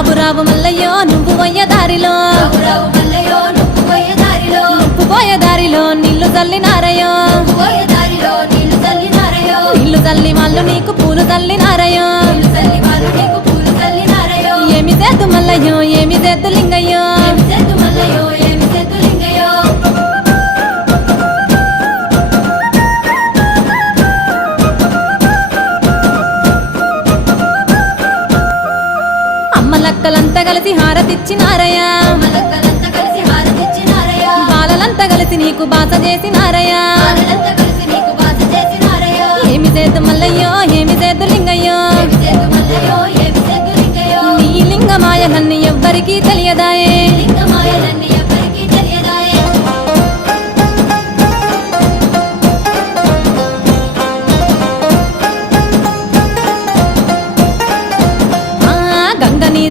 రావు రావు మల్లయ్యో నువ్వు పోయే దారిలో నువ్వు పోయే దారిలో నీళ్లు చల్లినారయ్యో నీళ్లు చల్లి వాళ్ళు నీకు పూలు చల్లినారయ్యో ఏమి చేద్దు మల్లయ్యో ఏమి చేద్దు లింగయ్యో అమ్మలక్కలంతా కలిసి హారతిచ్చినారయ్యా బాలలంతా కలిసి నీకు బాస చేసినారయ్యా ఏమి చేద్దు మల్లయ్యో ఏమి చేద్దు లింగయ్యో నీ లింగమాయ నన్ను ఎవ్వరికీ తెలియదాయే